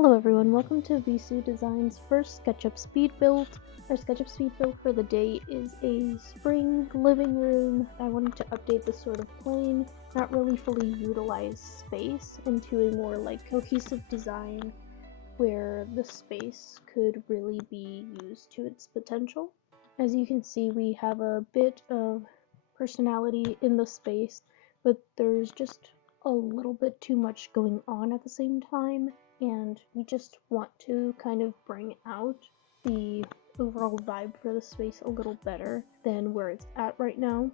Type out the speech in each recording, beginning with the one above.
Hello everyone, welcome to VC Design's first SketchUp speed build. Our SketchUp speed build for the day is a spring living room. I wanted to update this sort of plain, not really fully utilized space into a more cohesive design where the space could really be used to its potential. As you can see, we have a bit of personality in the space, but there's just a little bit too much going on at the same time. And we just want to kind of bring out the overall vibe for the space a little better than where it's at right now.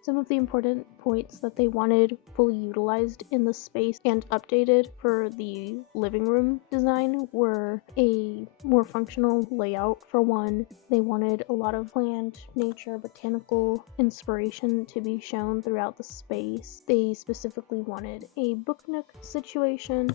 Some of the important points that they wanted fully utilized in the space and updated for the living room design were a more functional layout for one. They wanted a lot of plant, nature, botanical inspiration to be shown throughout the space. They specifically wanted a book nook situation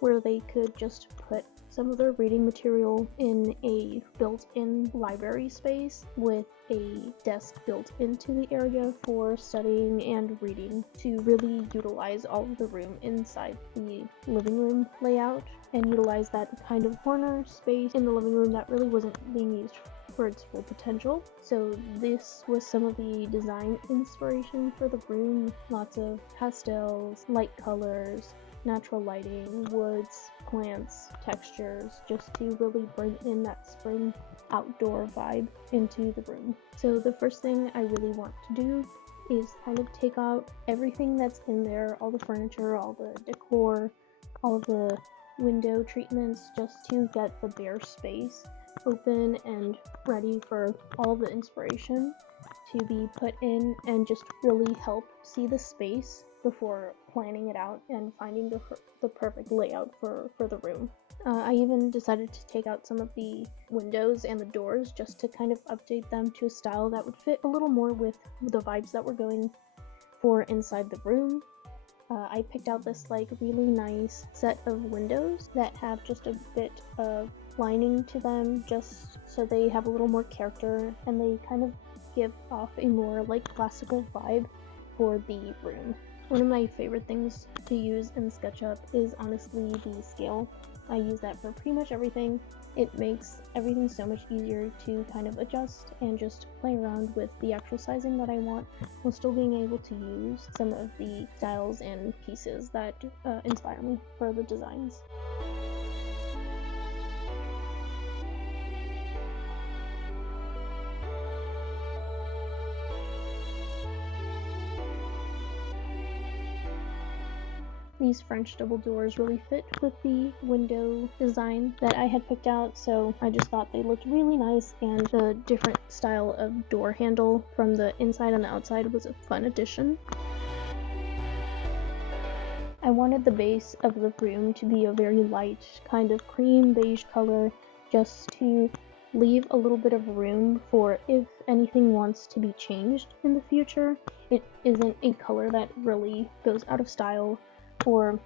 where they could just put some of their reading material in a built-in library space with a desk built into the area for studying and reading to really utilize all of the room inside the living room layout and utilize that kind of corner space in the living room that really wasn't being used for its full potential. So this was some of the design inspiration for the room. Lots of pastels, light colors, natural lighting, woods, plants, textures, just to really bring in that spring outdoor vibe into the room. So the first thing I really want to do is kind of take out everything that's in there, all the furniture, all the decor, all the window treatments, just to get the bare space open and ready for all the inspiration to be put in and just really help see the space before planning it out and finding the perfect layout for the room. I even decided to take out some of the windows and the doors just to kind of update them to a style that would fit a little more with the vibes that we're going for inside the room. I picked out this really nice set of windows that have just a bit of lining to them, just so they have a little more character and they kind of give off a more classical vibe for the room. One of my favorite things to use in SketchUp is honestly the scale. I use that for pretty much everything. It makes everything so much easier to kind of adjust and just play around with the actual sizing that I want, while still being able to use some of the styles and pieces that inspire me for the designs. These French double doors really fit with the window design that I had picked out, so I just thought they looked really nice, and the different style of door handle from the inside and the outside was a fun addition. I wanted the base of the room to be a very light kind of cream beige color, just to leave a little bit of room for if anything wants to be changed in the future. It isn't a color that really goes out of style or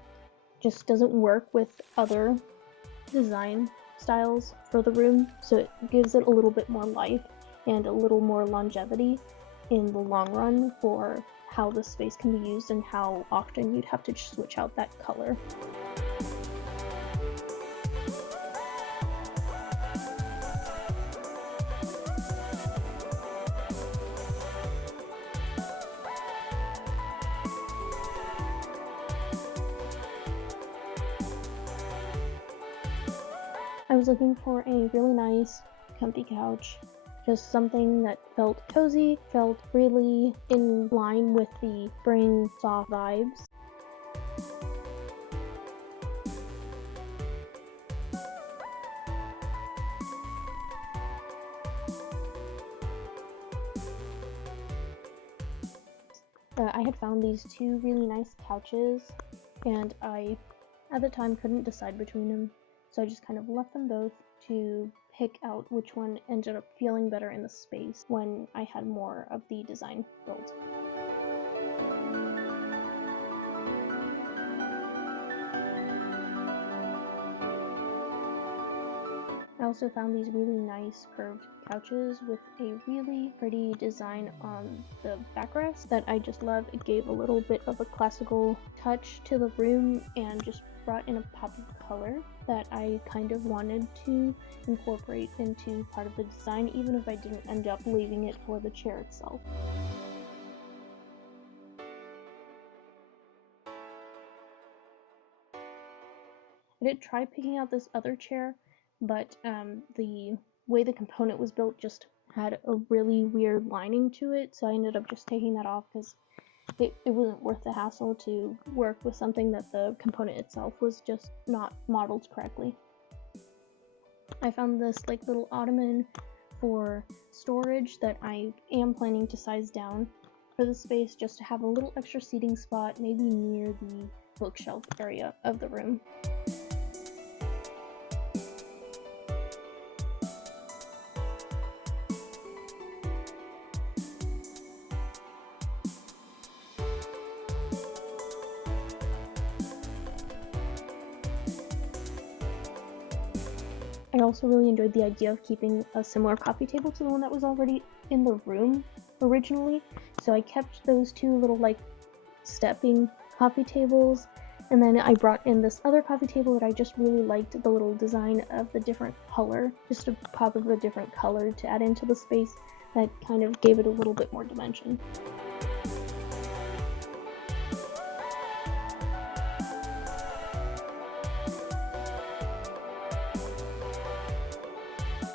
just doesn't work with other design styles for the room, so it gives it a little bit more life and a little more longevity in the long run for how the space can be used and how often you'd have to switch out that color. I was looking for a really nice, comfy couch, just something that felt cozy, felt really in line with the spring soft vibes. I had found these two really nice couches, and I, at the time, couldn't decide between them. So I just kind of left them both to pick out which one ended up feeling better in the space when I had more of the design built. I also found these really nice curved couches with a really pretty design on the backrest that I just love. It gave a little bit of a classical touch to the room and just brought in a pop of color that I kind of wanted to incorporate into part of the design, even if I didn't end up leaving it for the chair itself. I did try picking out this other chair, but the way the component was built just had a really weird lining to it, so I ended up just taking that off because it wasn't worth the hassle to work with something that the component itself was just not modeled correctly. I found this like little ottoman for storage that I am planning to size down for the space just to have a little extra seating spot, maybe near the bookshelf area of the room. I also really enjoyed the idea of keeping a similar coffee table to the one that was already in the room originally, so I kept those two little like stepping coffee tables, and then I brought in this other coffee table that I just really liked the little design of the different color, just a pop of a different color to add into the space that kind of gave it a little bit more dimension.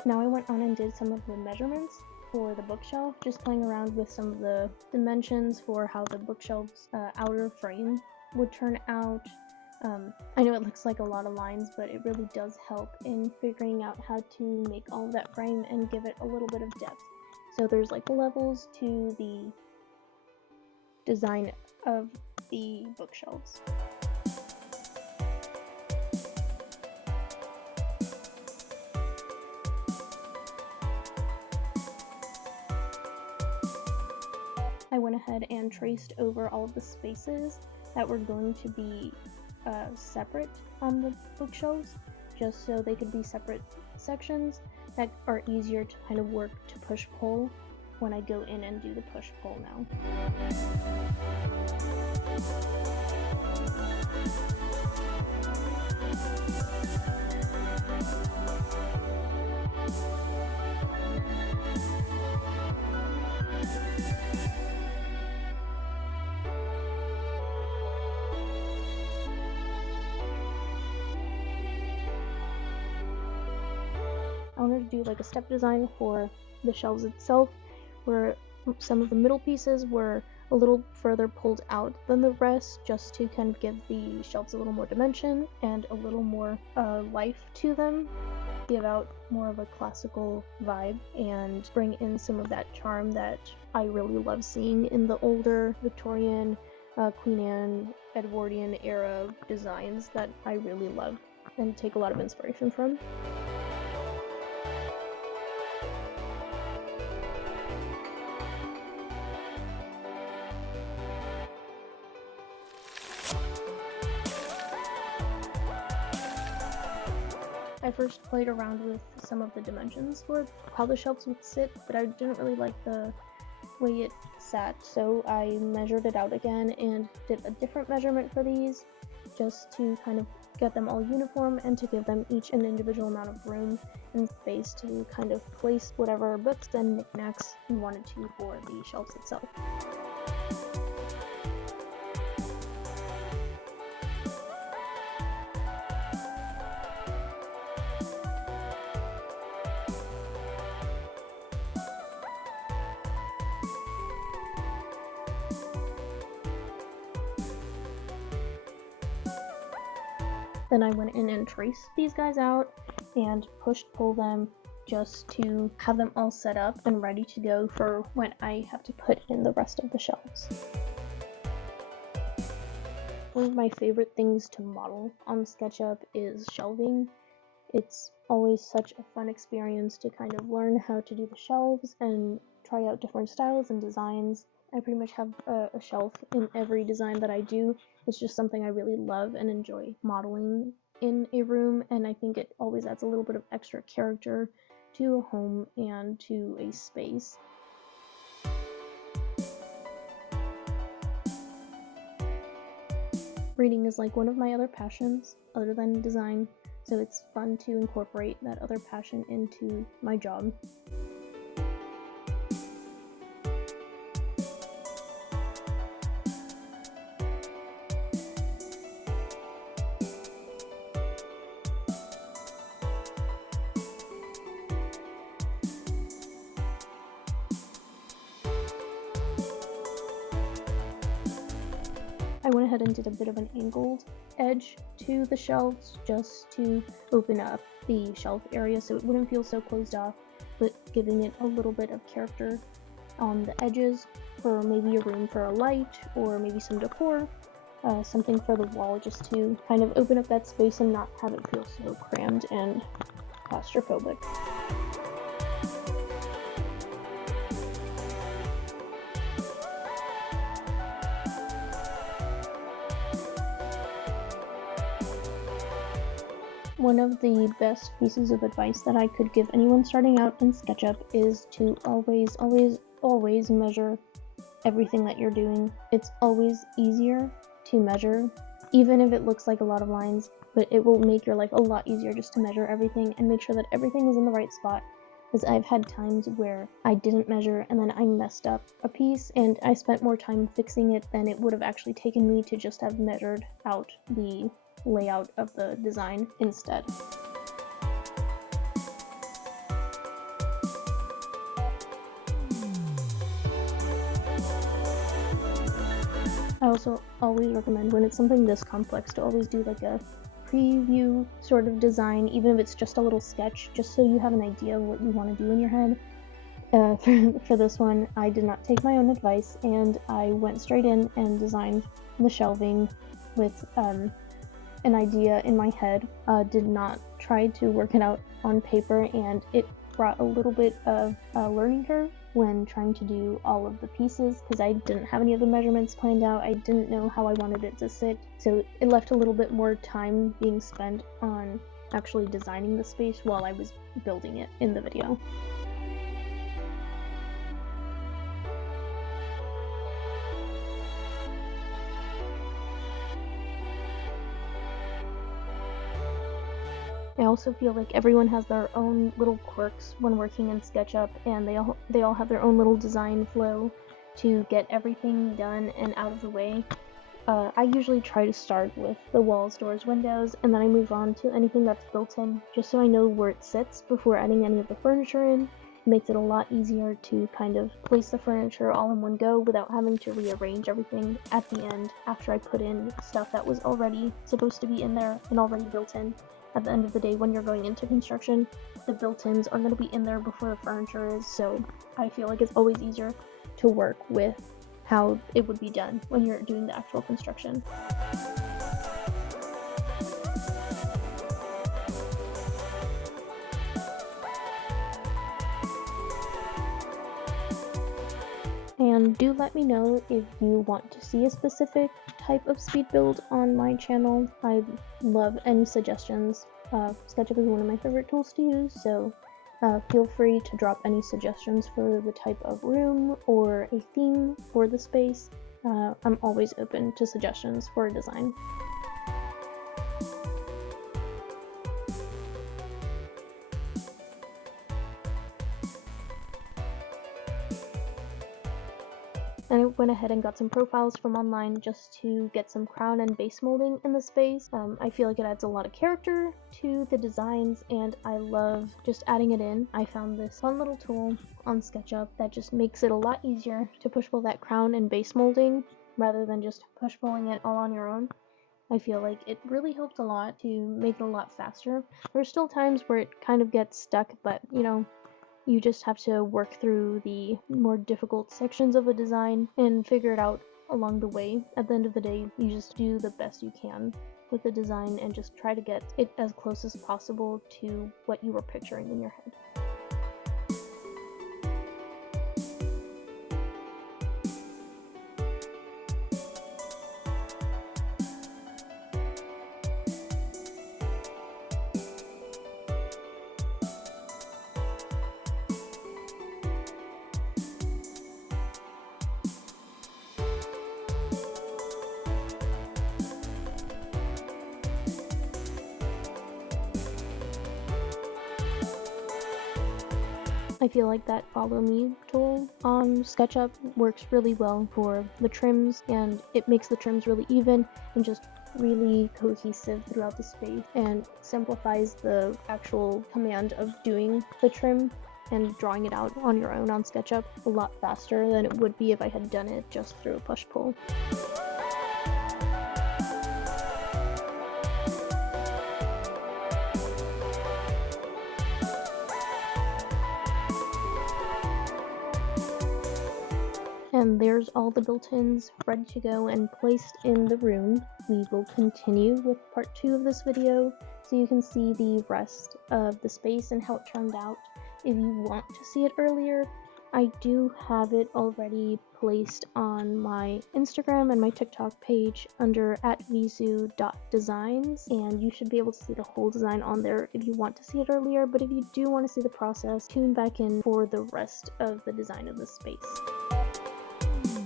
Now I went on and did some of the measurements for the bookshelf, just playing around with some of the dimensions for how the bookshelf's outer frame would turn out. I know it looks like a lot of lines, but it really does help in figuring out how to make all of that frame and give it a little bit of depth. So there's like levels to the design of the bookshelves. I went ahead and traced over all of the spaces that were going to be separate on the bookshelves, just so they could be separate sections that are easier to kind of work to push-pull when I go in and do the push-pull now. I wanted to do like a step design for the shelves itself, where some of the middle pieces were a little further pulled out than the rest, just to kind of give the shelves a little more dimension and a little more life to them, give out more of a classical vibe and bring in some of that charm that I really love seeing in the older Victorian, Queen Anne, Edwardian era designs that I really love and take a lot of inspiration from. I first played around with some of the dimensions for how the shelves would sit, but I didn't really like the way it sat, so I measured it out again and did a different measurement for these, just to kind of get them all uniform and to give them each an individual amount of room and space to kind of place whatever books and knickknacks you wanted to for the shelves itself. Then I went in and traced these guys out and pull them just to have them all set up and ready to go for when I have to put in the rest of the shelves. One of my favorite things to model on SketchUp is shelving. It's always such a fun experience to kind of learn how to do the shelves and try out different styles and designs. I pretty much have a shelf in every design that I do. It's just something I really love and enjoy modeling in a room, and I think it always adds a little bit of extra character to a home and to a space. Reading is like one of my other passions other than design, so it's fun to incorporate that other passion into my job. I went ahead and did a bit of an angled edge to the shelves just to open up the shelf area so it wouldn't feel so closed off, but giving it a little bit of character on the edges for maybe a room for a light or maybe some decor, something for the wall just to kind of open up that space and not have it feel so crammed and claustrophobic. One of the best pieces of advice that I could give anyone starting out in SketchUp is to always measure everything that you're doing. It's always easier to measure, even if it looks like a lot of lines, but it will make your life a lot easier just to measure everything and make sure that everything is in the right spot. Because I've had times where I didn't measure and then I messed up a piece and I spent more time fixing it than it would have actually taken me to just have measured out the layout of the design instead. I also always recommend when it's something this complex to always do like a preview sort of design, even if it's just a little sketch, just so you have an idea of what you want to do in your head. For this one, I did not take my own advice and I went straight in and designed the shelving with an idea in my head, did not try to work it out on paper, and it brought a little bit of a learning curve when trying to do all of the pieces because I didn't have any of the measurements planned out. I didn't know how I wanted it to sit, so it left a little bit more time being spent on actually designing the space while I was building it in the video. I also feel like everyone has their own little quirks when working in SketchUp, and they all have their own little design flow to get everything done and out of the way. I usually try to start with the walls, doors, windows, and then I move on to anything that's built in, just so I know where it sits before adding any of the furniture in. It makes it a lot easier to kind of place the furniture all in one go without having to rearrange everything at the end after I put in stuff that was already supposed to be in there and already built in. At the end of the day, when you're going into construction, the built-ins are going to be in there before the furniture is, so I feel like it's always easier to work with how it would be done when you're doing the actual construction. And do let me know if you want to see a specific type of speed build on my channel. I love any suggestions. SketchUp is one of my favorite tools to use, so feel free to drop any suggestions for the type of room or a theme for the space. I'm always open to suggestions for a design. And I went ahead and got some profiles from online just to get some crown and base molding in the space. I feel like it adds a lot of character to the designs, and I love just adding it in. I found this fun little tool on SketchUp that just makes it a lot easier to push pull that crown and base molding rather than just push pulling it all on your own. I feel like it really helps a lot to make it a lot faster. There's still times where it kind of gets stuck, but you just have to work through the more difficult sections of a design and figure it out along the way. At the end of the day, you just do the best you can with the design and just try to get it as close as possible to what you were picturing in your head. I feel like that follow me tool on SketchUp works really well for the trims, and it makes the trims really even and just really cohesive throughout the space, and simplifies the actual command of doing the trim and drawing it out on your own on SketchUp a lot faster than it would be if I had done it just through a push-pull. And there's all the built-ins ready to go and placed in the room. We will continue with part 2 of this video so you can see the rest of the space and how it turned out. If you want to see it earlier, I do have it already placed on my Instagram and my TikTok page under @vizu.designs, and you should be able to see the whole design on there if you want to see it earlier. But if you do want to see the process, tune back in for the rest of the design of the space.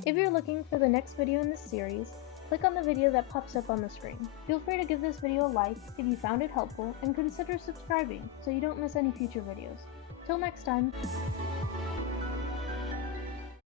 If you're looking for the next video in this series, click on the video that pops up on the screen. Feel free to give this video a like if you found it helpful, and consider subscribing so you don't miss any future videos. Till next time!